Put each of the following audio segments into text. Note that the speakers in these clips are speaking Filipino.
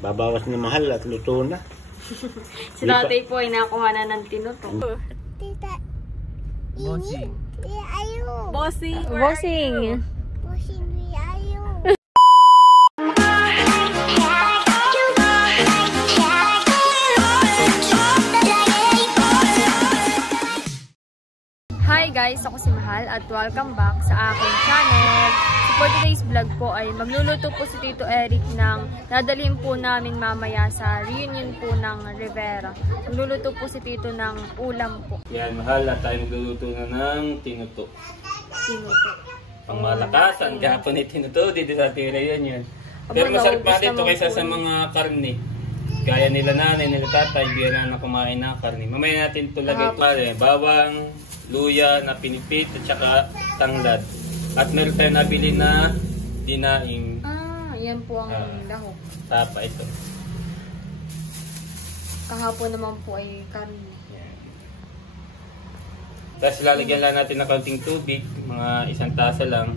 Babawas na mahal at luto na. Si tatay po ay nakuha na ng tinuto. Tita, Bossing. ayo. Bossing! Bossing, ayo. Hi guys! Ako si Mahal at welcome back sa aking channel. So for today's vlog po ay magluluto po si Tito Eric ng dadalhin po namin mamaya sa reunion po ng Rivera. Magluluto po si Tito ng ulam po. Yan, Mahal. At tayo magluluto na ng tinuto. Tinuto. Pangmalakasan. Gapon ni tinuto. Dito sa tira yan. Pero masarap pa dito kaysa sa mga karne. Gaya nila nanay, nila tatay, bira na kumain ng karne. Mamaya natin ito lagay pa rin. Bawang, luya na pinipit at saka tanglad. At meron tayo nabili na dinaing. Yan po ang lahok. Tapa ito. Kahapon naman po ay karne. Tapos lalagyan lang natin ng kaunting tubig, mga 1 tasa lang.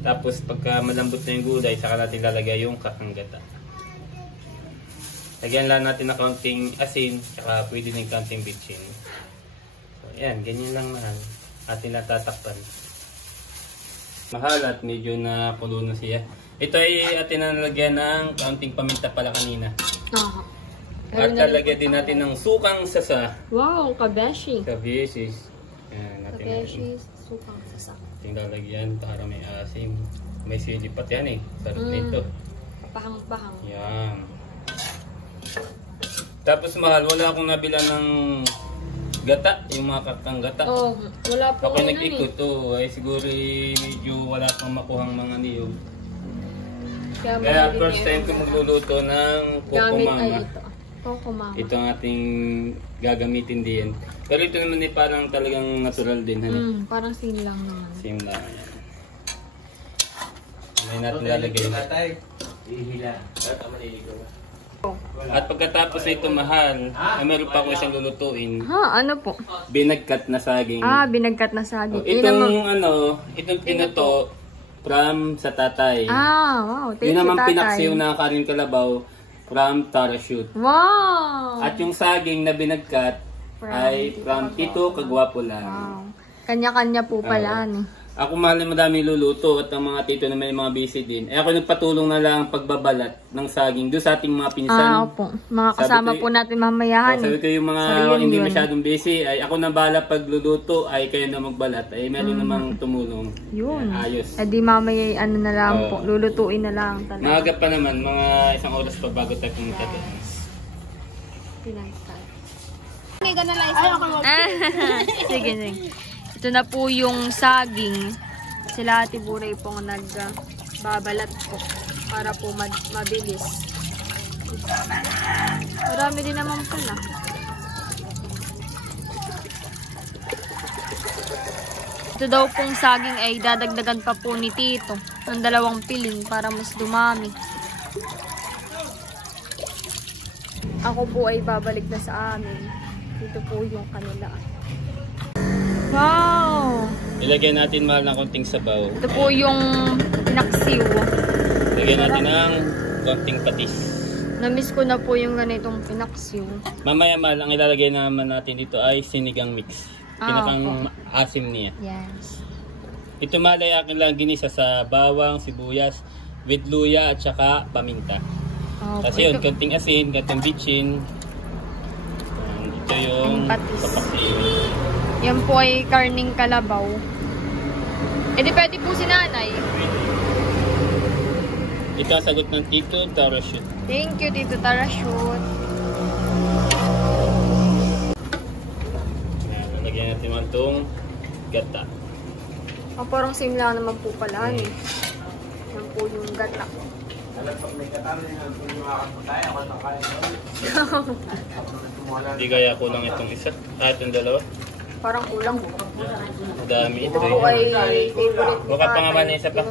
Tapos pagka malambot na yung gulay, saka natin lalagay yung kakanggata. Lagyan lang natin ng kaunting asin, saka pwede din kaunting bitchin. So yan, ganyan lang Mahal. Atin lang tatakpan. Mahal at medyo na pulo na siya. Ito ay atin na nalagyan ng kaunting paminta pala kanina. At lalagyan din natin ng sukang sasa. Wow, kabeshi. Kabesis. Yan, natin Kabeshi, sukang sasa. ating lalagyan para may asim. May sili pat yan eh. Sarap nito. Pahang-pahang. Yan. Tapos Mahal, wala akong nabila ng gata, yung mga kakang gata. Oh, wala po. Ako nag-ikot to, ay siguro medyo wala pang makuhang mga niyog. Kaya first time ko magluluto ng Coco Mama. Ito. Coco Mama. Ito ang ating gagamitin din. Pero ito naman ay parang talagang natural din. Parang same lang naman. Same lang. Yan. May natin lalagay. At pagkatapos na ito Mahal, ay meron pa ako isang lulutuin. Ano po? Binagkat na saging. Binagkat na saging. Itong tinuto from sa tatay. Wow. Thank you, Yun naman tatay. pinaksiw na kanin kalabaw from Tarashoot. Wow! At yung saging na binagkat ay from Tito Kagwapo lang. Wow. Kanya-kanya po pala. Ako Mahal na madami luluto at ang mga tito na may mga busy din. Ako nagpatulong na lang ang pagbabalat ng saging doon sa ating mga pinsan. Opo. Mga kasama po natin mamayahan. Sabi ko yung mga hindi masyadong busy, ay ako na bahala pagluluto, ay kayo na magbalat. Ay meron namang tumulong. Yun. Ayos. Di mamaya ano na lang po. Lulutuin na lang talaga. Maaga pa naman, mga 1 oras pa bago tayo pumunta doon. Sige. Ito na po yung saging. Sila Ate Buray pong nagbabalat po para po mabilis. Marami din naman pala. Ito daw pong saging ay dadagdagan pa po ni Tito ng 2 piling para mas dumami. Ako po ay babalik na sa amin. Dito po yung kanila. Wow! Ilagay natin Mahal ng konting sabaw. Ito po yung pinaksiw. Ilagay natin ng konting patis. Namiss ko na po yung ganitong pinaksiw. Mamaya Mahal, ang ilalagay naman natin dito ay sinigang mix. Pinakang asim niya. Yes. Ito Mahal ay akin lang ginisa sa bawang, sibuyas, with luya at saka paminta. Kasi yun, konting asin, konting bitchin. Ito yung papaksiw. Yan po ay karning kalabaw. Di pwede po si nanay. Ito ang sagot ng Tito Tarashoot. Thank you, Tito Tarashoot. Lagyan natin naman itong gata. Parang same lang naman po pala. Yan po yung gata. Hindi kaya kulang itong isa. Itong dalawa. Parang kulang po. Dami ito Ako ay favorite. Baka pa nga man isa pa.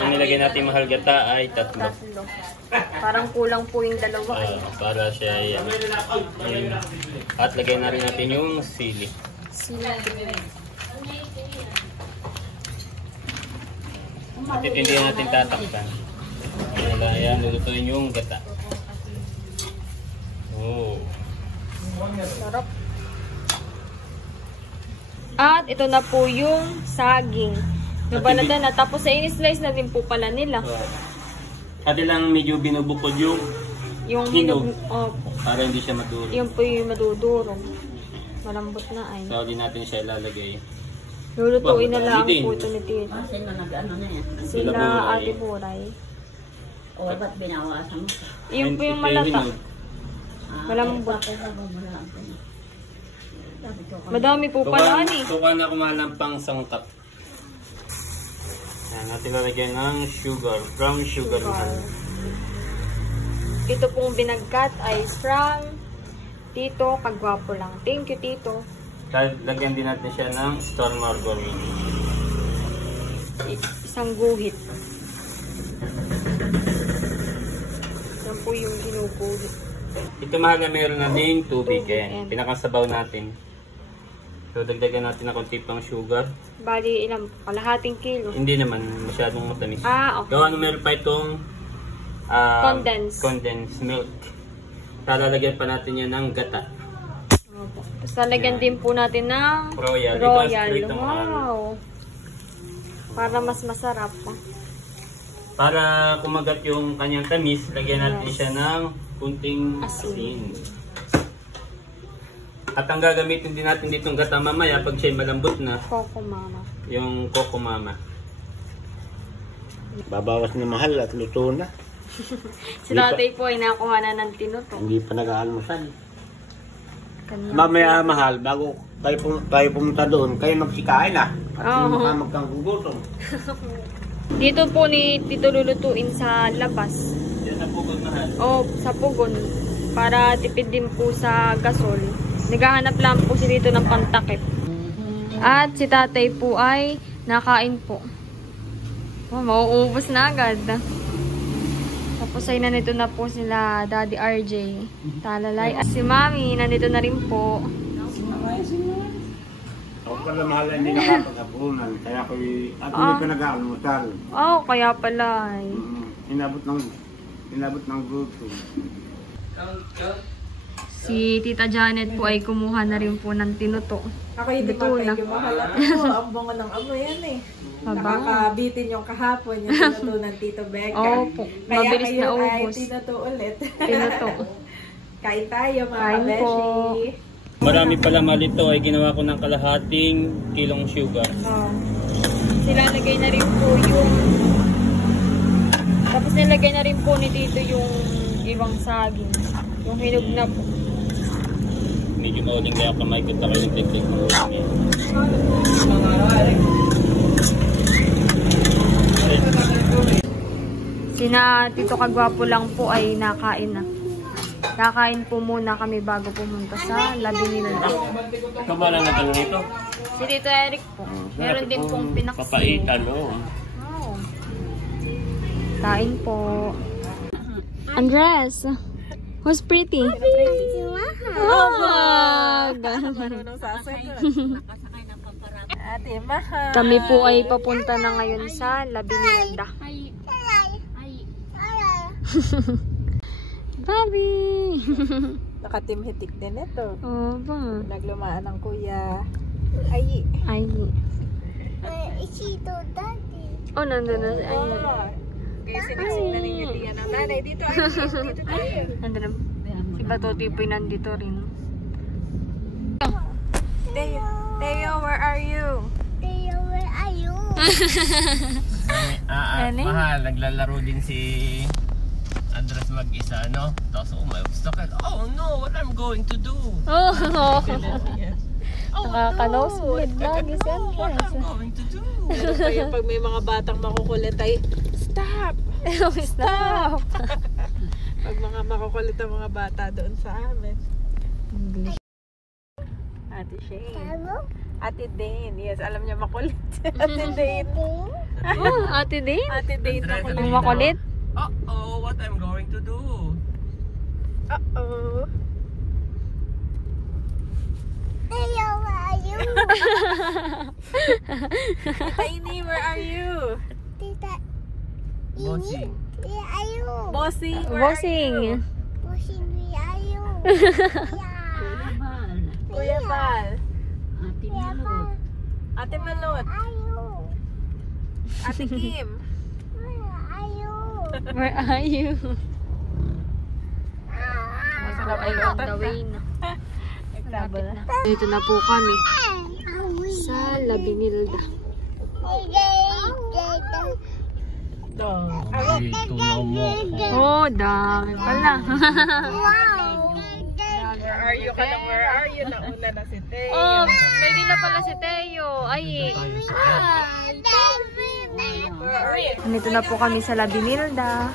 Ang nilagay natin Mahal gata ay 3. Parang kulang po yung 2 ay. Para siya ay at lagay na rin natin yung sili. At hindi natin tatakpan. Ayan, lulutuin yung gata. ito na po yung saging. Nabalatan na. Tapos sa in-slice na din po pala nila. Ate lang medyo binubukod yung hinog. Para hindi siya madurog. Yung po yung madudurog. Malambot na ay. So, di natin siya ilalagay. Lulutuin na lang po ito ni Tito. Sila nag-ano na yan. Sila Ate Buray. O, ba't binawasan mo? Yung po yung malata. Malambot. Madami po pala ani. Tuka na kumalang pang sangkap. Yan, natin lalagyan ng sugar. Brown sugar. Ito pong binagkat ay from Tito Kagwapo lang. Thank you, Tito. Lagyan din natin siya ng star margarine. Isang guhit. Yan po yung ginuguhit. Ito mahal na meron na ding tubig. Pinakasabaw natin. So, dagdagan natin na konti pang sugar. Bali, ilang? Kalahating kilo. Hindi naman masyadong matamis. Okay. Gawa na meron pa itong condensed milk. Lalagyan pa natin yan ng gata. Opo. Tapos lalagyan din po natin ng Royal. Wow! Para mas masarap. Para kumagat yung kanyang tamis, lagyan natin siya ng kunting asin. At ang gagamitin din natin ditong gata mamaya pag siya'y malambot na. Coco Mama. Yung Coco Mama. Babawas na mahal at luto na. Si tatay po ay nakuha na ng tinuto. Hindi pa nag-aalmusal. Kanya. Mamaya mahal, bago tayo pumunta doon, kayo magsikain na. At baka magkanggugutom. Dito po ni Tito lulutuin sa labas. Yan ang pugod mahal. O, sa pugon. Para tipid din po sa gasol. Naghahanap lang po si Tito ng pantakip. At si tatay po ay nakain po. Oh, mauubos na agad. Tapos ay nandito na po sila Daddy RJ. Talalay. At si Mami nandito na rin po. Ako pala mahal hindi nakapaghapunan. Kaya ako hindi pa nag-aalmusal. Oh, kaya pala. Inabot ng grupo. Si Tita Janet po ay kumuha na rin po ng tinuto. Ako hindi mahalat ako. Ang bango ng amoy yan eh. Nakakabitin yung kahapon, yung tinuto ng Tito Becca. Opo, Kaya mabilis na kayo ay ubos. tinuto ulit. Tinuto. Kain tayo mga Kain po. kabeshi. Marami pala malito ay ginawa ko ng kalahating kilong sugar. Sila lagay na rin po yung... Tapos nilagay na rin po ni Tito yung ibang saging. Yung hinog na po. Medyo mauling kaya kamay ko tayo yung teknik mo. Sina Tito Kagwapo lang po ay nakain na. Kakain po muna kami bago pumunta sa labi nila. Kamala na tanong ito. Si Tito Eric po. Meron din pong pinaksin. Papaitan, no? Wow. Kain po. Andres, who's pretty? Oh, Marunong sasagot. Ate Mahal. kami po ay papunta na ngayon sa labi nila. Bobby! Nakatimhitik din ito. Oh, ba? Naglumaan ng kuya. Ay. Ay. Ito, daddy. Oh, nandun na. Ay. Kaya sinisig na ninyo diyan ang nanay. Dito ay dito tayo. Nandun na. Si Batotoy po nandito rin. Teo, where are you? Teo, where are you? Mahal, naglalaro din si Andres mag-isa, no? Tapos, oh my, oh no, what I'm going to do? Oh! Oh Nakaka-nosebleed lagi si what Andres. I'm going to do? Ano pa yung pag may mga batang makukulit ay, stop! Stop! Pag mga makukulit ang mga bata doon sa amin. English. Ate Shane. Ano? Ate Dane. Yes, alam niya makulit. Ate Dane. Oh, Ate Dane? Ate Dane makulit. Ang makulit? Uh-oh, what I'm going to do? Uh-oh. Teo, where are you? Tiny, where are you? Tita, Bossing. where are you? Bossing, where are Bossing. you? Bossing, where are you? Yeah. Kuya Val. Kuya Bal. Ate Malot. Ayaw. Ate Kim. Ayaw. Where are you? Masarap Ay, on the way na. Malapit na. Dito na po kami sa Labinilda. Dito na mo. Oh, dami pala. Where are you ka na? Where are you? Nauna na si Teo. Oh, may din na pala si Teo. Ay, nandito na po kami sa Labinilda.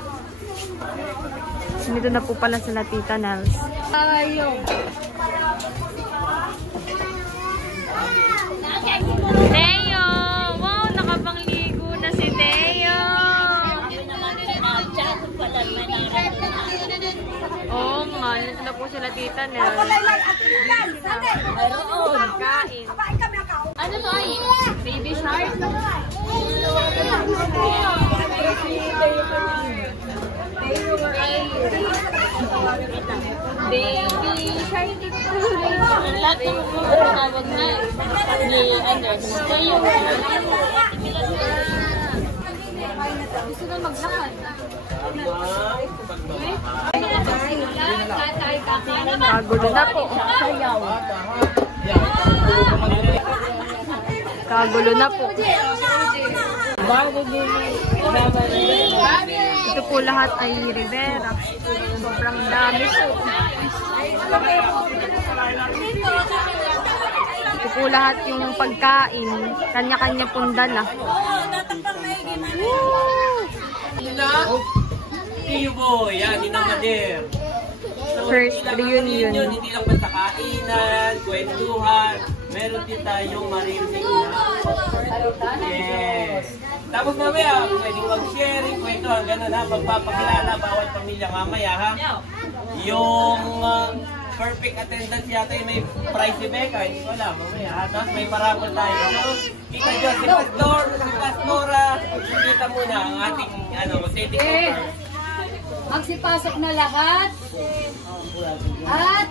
Nandito na po pala sila Tita Nels. Teo! Wow, nakapangligo na si Teo! Oo nga, nandito na po sila Tita Nels. Mayroon, kain. Ano to ay? Baby shark? Baby shark dito. Lahat ng tawag na ni Tayo. Gusto na maglakad. Kagulo na po. Kagulo na po. Ito po lahat ay Rivera. Sobrang dami po. Ito po lahat yung pagkain. Kanya-kanya pong dala. Tibo, yan, Dinamader. First reunion. Hindi lang basta kainan, kwentuhan. Meron din tayong maririnig na. Yes. Tapos mamaya, pwedeng mag-sharing, kwentuhan, gano'n ha. Magpapakilala bawat pamilya mamaya ha. Yung perfect attendance yata may prize si Becca. Wala, mamaya ha. Tapos may parapol tayo. Kita Diyos, si Pastor, si Pastora. Kita muna ang ating magdating over. Magsipasok na lahat. At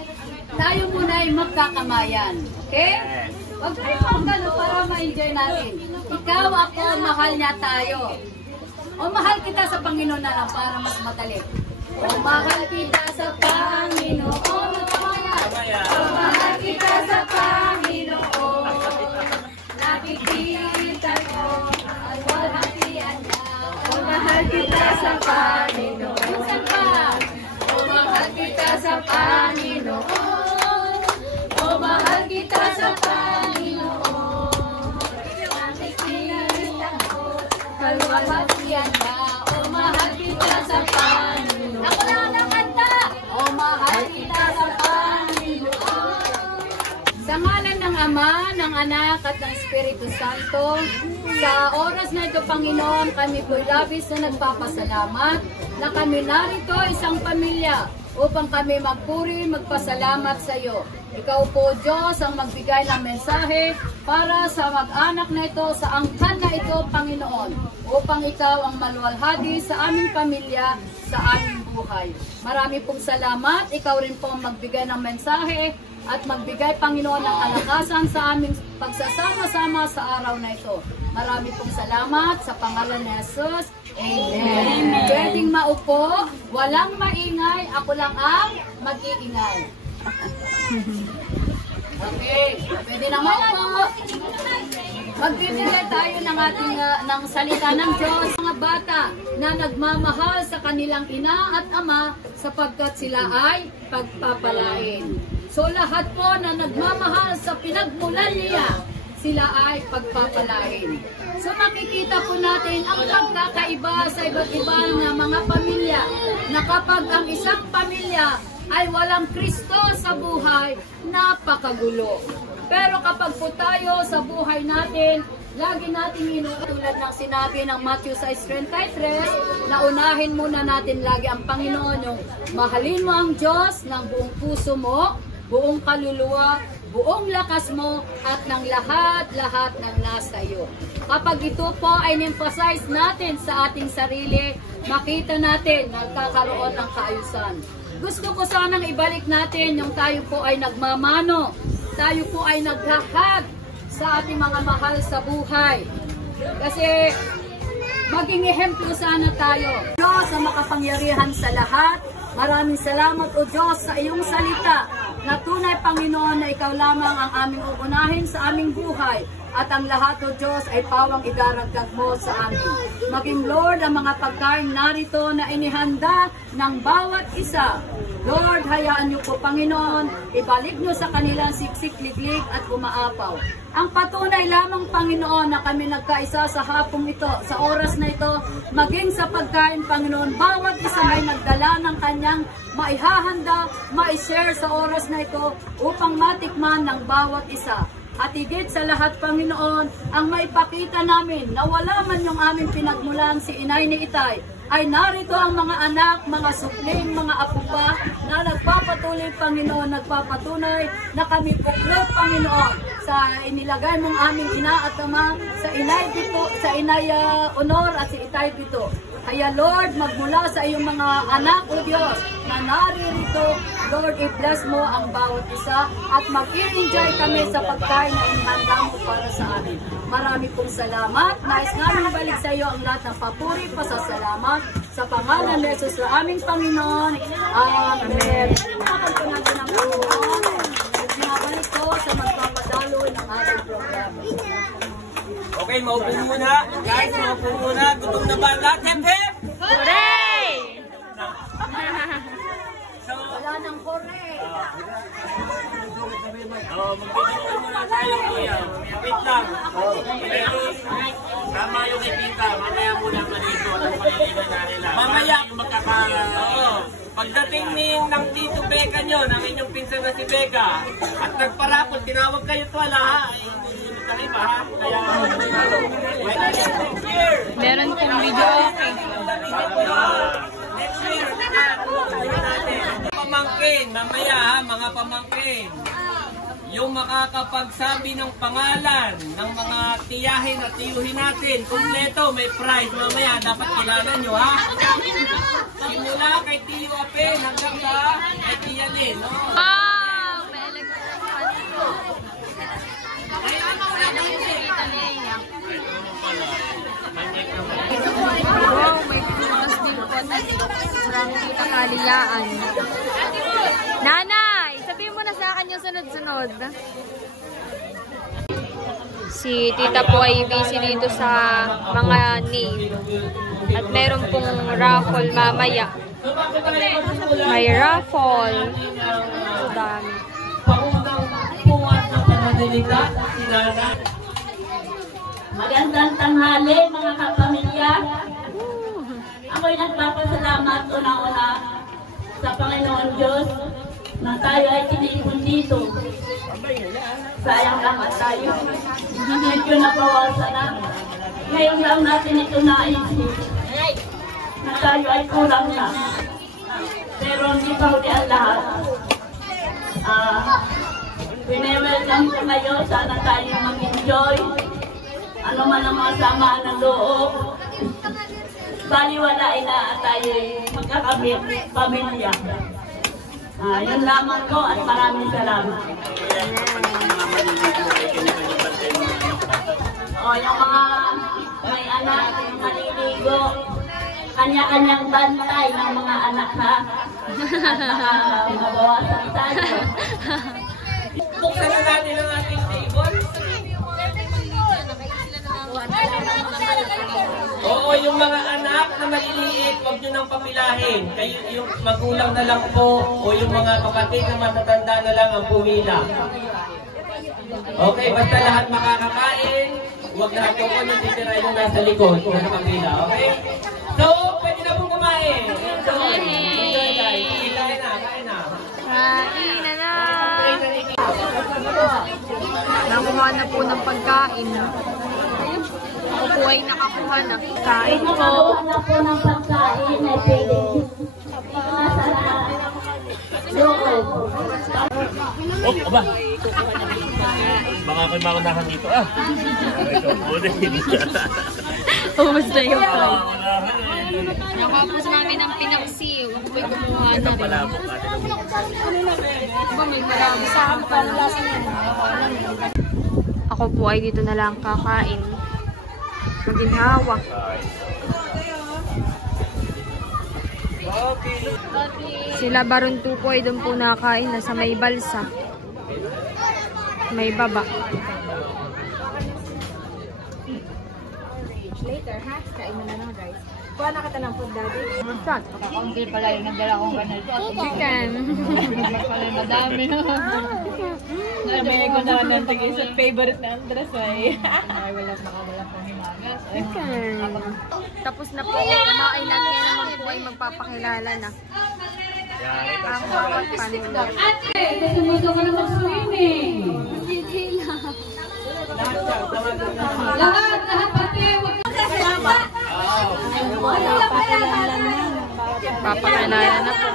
tayo muna ay magkakamayan. Okay? Huwag tayo magkano para ma-enjoy natin. Ikaw, ako, mahal niya tayo. O mahal kita sa Panginoon na lang para mas madali. O mahal kita sa Panginoon. O mahal kita sa Panginoon. Nakikita ko at walhatian na. O mahal kita sa Panginoon. Minsan pa. O mahal kita sa Panginoon. O mahal kita sa Panginoon. Nakikita ko at walhatian na. O mahal kita sa Panginoon. Ako na ang kanta. O mahal kita sa Panginoon. Sa ngalan ng Ama, ng Anak at ng Espiritu Santo, sa oras na ito, Panginoon, kami po'y labis na nagpapasalamat na kami narito isang pamilya upang kami magpuri, magpasalamat sa iyo. Ikaw po, Diyos, ang magbigay ng mensahe para sa mag-anak na ito, sa angkan na ito, Panginoon, upang ikaw ang maluwalhati sa aming pamilya, sa aming buhay. Marami pong salamat. Ikaw rin po ang magbigay ng mensahe at magbigay, Panginoon, ng kalakasan sa aming pagsasama-sama sa araw na ito. Marami pong salamat sa pangalan ni Jesus. Amen. Pwedeng maupo, walang maingay, ako lang ang mag-iingay. Okay, pwede na maupo. Magbibigay tayo ng ating ng salita ng Diyos. Mga bata na nagmamahal sa kanilang ina at ama sapagkat sila ay pagpapalain. So lahat po na nagmamahal sa pinagmulan niya, sila ay pagpapalain. So makikita po natin ang pagkakaiba sa iba't ibang mga pamilya na kapag ang isang pamilya ay walang Kristo sa buhay, napakagulo. Pero kapag po tayo sa buhay natin, lagi natin inuulat ng sinabi ng Matthew 6:33 na unahin muna natin lagi ang Panginoon, yung mahalin mo ang Diyos ng buong puso mo, buong kaluluwa, buong lakas mo at ng lahat-lahat ng nasa iyo. Kapag ito po ay emphasize natin sa ating sarili, makita natin nagkakaroon ng kaayusan. Gusto ko sanang ibalik natin yung tayo po ay nagmamano, tayo po ay naglahad sa ating mga mahal sa buhay. Kasi maging ehemplo sana tayo. Diyos sa makapangyarihan sa lahat, maraming salamat o Diyos sa iyong salita na tunay Panginoon na ikaw lamang ang aming uunahin sa aming buhay. At ang lahat o Diyos ay pawang idaragdag mo sa amin. Maging Lord ang mga pagkain narito na inihanda ng bawat isa. Lord, hayaan niyo po Panginoon, ibalik niyo sa kanilang siksik, liglig at umaapaw. Ang patunay lamang Panginoon na kami nagkaisa sa hapong ito, sa oras na ito, maging sa pagkain Panginoon, bawat isa ay nagdala ng kanyang maihahanda, maishare sa oras na ito upang matikman ng bawat isa. At higit sa lahat, Panginoon, ang maipakita namin na wala man yung aming pinagmulan si Inay ni Itay, ay narito ang mga anak, mga supling, mga apo pa na nagpapatuloy, Panginoon, nagpapatunay na kami buklod, Panginoon, sa inilagay mong aming ina at ama, sa Inay Bito, sa Inay Honor at si Itay Bito. Kaya Lord, magmula sa iyong mga anak o Diyos na naririto, Lord, i-bless mo ang bawat isa at mag-i-enjoy kami sa pagkain na inihanda mo para sa amin. Marami pong salamat. Nais namin balik sa iyo ang lahat ng papuri, pasasalamat sa pangalan ni Jesus sa aming Panginoon. Amen. Pinakan po natin ang Panginoon. Pinabalik ko sa magpapadaloy ng ating programa. Okay, maupo muna. Guys, maupo muna. Gutom na ba lahat? Hep, hep! Hooray! Wala nang hore. Magbibigay muna tayo, kuya. Wait lang. Pero, tama yung ipita. Mamaya muna malito. Mamaya, pagdating ng Tito Becca nyo, ng inyong pinsan na si Becca, at nagparapot, tinawag kayo tuwala, ha? Meron pong video okay. Next year, pamangkin, mamaya ha, mga pamangkin. Yung makakapagsabi ng pangalan ng mga tiyahin at tiyuhin natin, kumpleto, may prize mamaya, dapat kilala nyo ha. Simula kay Tiyo Ape hanggang sa kay Tia Lynn, no? Wow! May electronic. Wow, may Christmas din po at maraming kita kaliyaan. Nanay, sabihin mo na sa akin yung sunod-sunod. Si tita po ay busy dito sa mga name. At meron pong raffle mamaya. May raffle. So dami. Magandang tanghali mga kapamilya. Ako'y nagpapasalamat una-una sa Panginoon Diyos na tayo ay tinipon dito. Sayang lang at tayo. Medyo napawasan na. Ngayon lang natin ito naisip na tayo ay kulang na. Pero hindi pa huli ang lahat. Pinewelcome ko kayo. Sana tayo mag-enjoy. Ano man ang mga samaan ng loob. Baliwalain na at tayo magkakabit pamilya. Yun lamang ko at maraming salamat. Yung mga may anak, yung maliligo, kanya-kanyang bantay ng mga anak ha. At mabawasan tayo. Buksan na natin ang ating table. Oo, yung mga anak na maliliit, huwag nyo nang papilahin. Kayo, yung magulang na lang po, o yung mga kapatid na matatanda na lang ang pumila. Okay, basta lahat makakakain, huwag lahat yung kung titira yung nasa likod ng pamila, okay? So, pwede na pong kumain. So, enjoy guys. Kain na, kain na. Kain na na! Nakuha na po ng pagkain. Ako po ay nakakuha na. Kain po. Nakakuha na po ng pagkain ay pwede. Nasa loob. Oh, aba. Baka ako'y makunahan dito. Ubus na yung pala. Nakapos namin ng pinaksiw. Ako po'y kumuha na rin. Diba may marami sa akin pala. Ako po ay dito na lang kakain. Maginhawa. Sila Baron 2 po ay doon po nakain na sa may balsa. May baba. Later, ha? Kain mo na ng rice. Kuha na kita ng food, daddy. Kakaunti pala yung nagdala kong ganal. Chicken. Madami na. Nabili ko naman ng tigay sa favorite na Andres ay. Ay, wala pang himagas. Chicken. Tapos na po kumain at ngayon naman po ay magpapakilala na. Ang bawat kanila. Ate, gusto ko na mag-swimming. Lahat pati. Papakilala na po.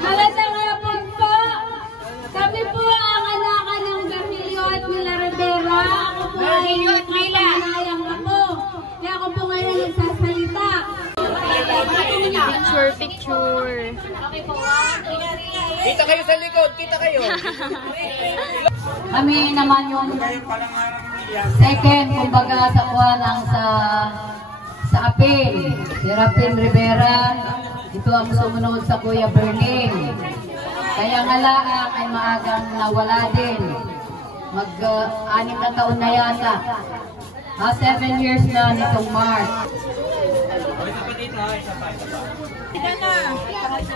Magandang hapon po. Kami po ang anak ng Virgilio at Mila Rivera. Ako po ay panayang na po. Kaya ako po ngayon nagsasalita. Picture. Kita kayo sa likod, kita kayo. Kami naman yung second, kumbaga sa kuwanang sa apel. Si Rapin Rivera. Ito ang sumunod sa Kuya Berling. Kaya nga laang ay maagang nawala din. Mag-6 na taon na yata. 7 years na nitong March.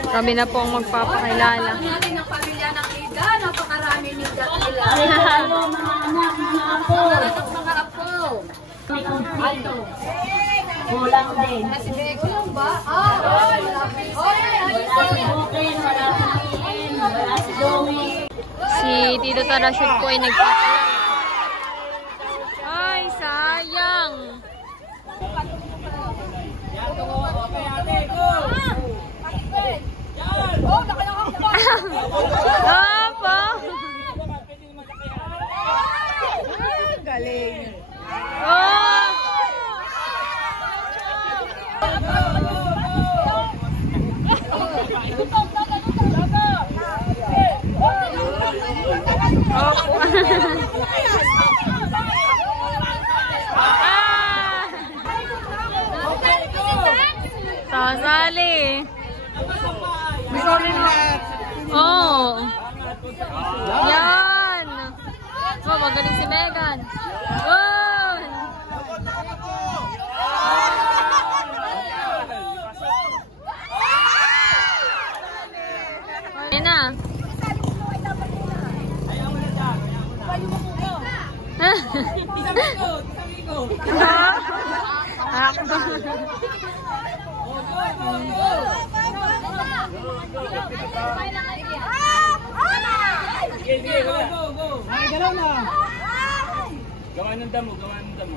Kami na po ang magpapakilala. Natin ang pamilya ng Ida. Napakarami nila. Hello mga anak, mga apo. Mga apo. Alto. Kulang din. Si Beko lang ba? Wala si Bukin, wala si Ian, wala si Domi. Si Tito Tarashoot po ay nagpapalala. Ay, sayang. Opo. Galing. Oh. Sasali. Gusto rin lahat. Oh. Yan. Oh, magaling si Megan. Oh. Yan na. Ay, galaw na. Gawa ng damo, gawa ng damo.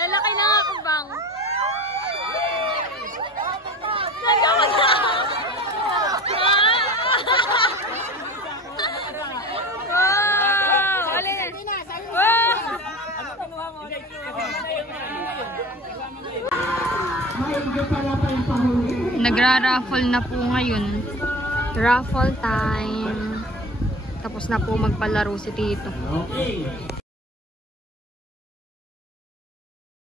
Lalaki na ako bang? Nagra-raffle na po ngayon. Raffle time. Tapos na po magpalaro si Tito. Okay.